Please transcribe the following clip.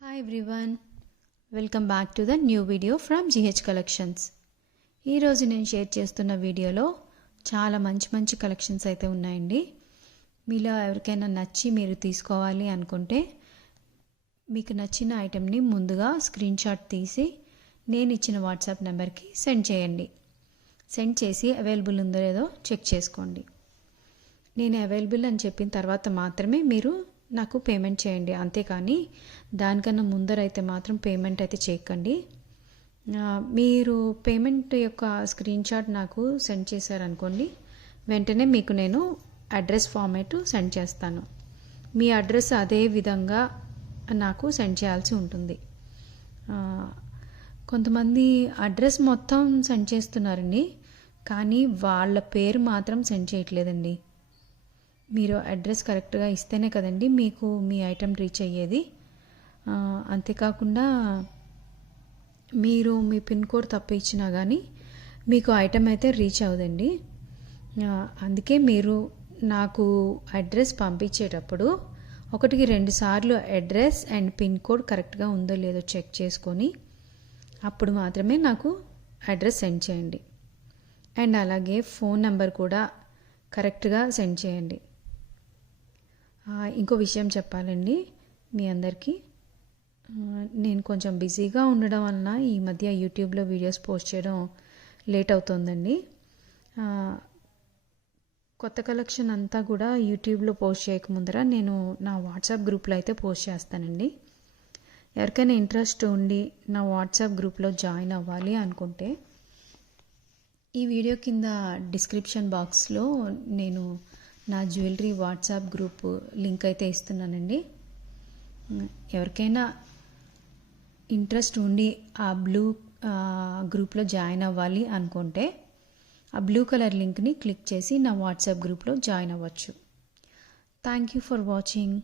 Hi everyone, welcome back to the new video from GH Collections. ఈ రోజు నేను share చేస్తున్న వీడియోలో చాలా మంచి కలెక్షన్స్ అయితే ఉన్నాయండి. మీలో ఎవరికైనా నచ్చి మీరు తీసుకోవాలి అనుకుంటే మీకు నచ్చిన ఐటెంని ముందుగా స్క్రీన్ షాట్ తీసి నేను ఇచ్చిన వాట్సాప్ నెంబర్కి సెండ్ చేయండి. సెండ్ చేసి అవైలబుల్ ఉందో లేదో చెక్ చేసుకోండి. నేను అవైలబుల్ అని చెప్పిన తర్వాత మాత్రమే మీరు నాకు పేమెంట్ చేయండి. అంతేకాని దానికన్నా ముందరైతే మాత్రం పేమెంట్ అయితే చేయకండి. మీరు పేమెంట్ యొక్క స్క్రీన్ షాట్ నాకు సెండ్ చేశారనుకోండి, వెంటనే మీకు నేను అడ్రస్ ఫార్మేట్ సెండ్ చేస్తాను. మీ అడ్రస్ అదే విధంగా నాకు సెండ్ చేయాల్సి ఉంటుంది. కొంతమంది అడ్రస్ మొత్తం సెండ్ చేస్తున్నారండి, కానీ వాళ్ళ పేరు మాత్రం సెండ్ చేయట్లేదండి. మీరు అడ్రస్ కరెక్ట్గా ఇస్తేనే కదండి మీకు మీ ఐటెం రీచ్ అయ్యేది. అంతేకాకుండా మీరు మీ పిన్ కోడ్ తప్పు ఇచ్చినా కానీ మీకు ఐటెం అయితే రీచ్ అవ్వదండి. అందుకే మీరు నాకు అడ్రస్ పంపించేటప్పుడు 1-2 సార్లు అడ్రస్ అండ్ పిన్ కోడ్ కరెక్ట్గా ఉందో లేదో చెక్ చేసుకొని అప్పుడు మాత్రమే నాకు అడ్రస్ సెండ్ చేయండి. అండ్ అలాగే ఫోన్ నెంబర్ కూడా కరెక్ట్గా సెండ్ చేయండి. ఇంకో విషయం చెప్పాలండి మీ అందరికీ, నేను కొంచెం బిజీగా ఉండడం వలన ఈ మధ్య యూట్యూబ్లో వీడియోస్ పోస్ట్ చేయడం లేట్ అవుతుందండి. కొత్త కలెక్షన్ అంతా కూడా యూట్యూబ్లో పోస్ట్ చేయకముందర నేను నా వాట్సాప్ గ్రూప్లో అయితే పోస్ట్ చేస్తానండి. ఎవరికైనా ఇంట్రెస్ట్ ఉండి నా వాట్సాప్ గ్రూప్లో జాయిన్ అవ్వాలి అనుకుంటే ఈ వీడియో కింద డిస్క్రిప్షన్ బాక్స్లో నేను నా జ్యువెలరీ వాట్సాప్ గ్రూప్ లింక్ అయితే ఇస్తున్నానండి. ఎవరికైనా ఇంట్రెస్ట్ ఉండి ఆ బ్లూ గ్రూప్లో జాయిన్ అవ్వాలి అనుకుంటే ఆ బ్లూ కలర్ లింక్ని క్లిక్ చేసి నా వాట్సాప్ గ్రూప్లో జాయిన్ అవ్వచ్చు. Thank you for watching.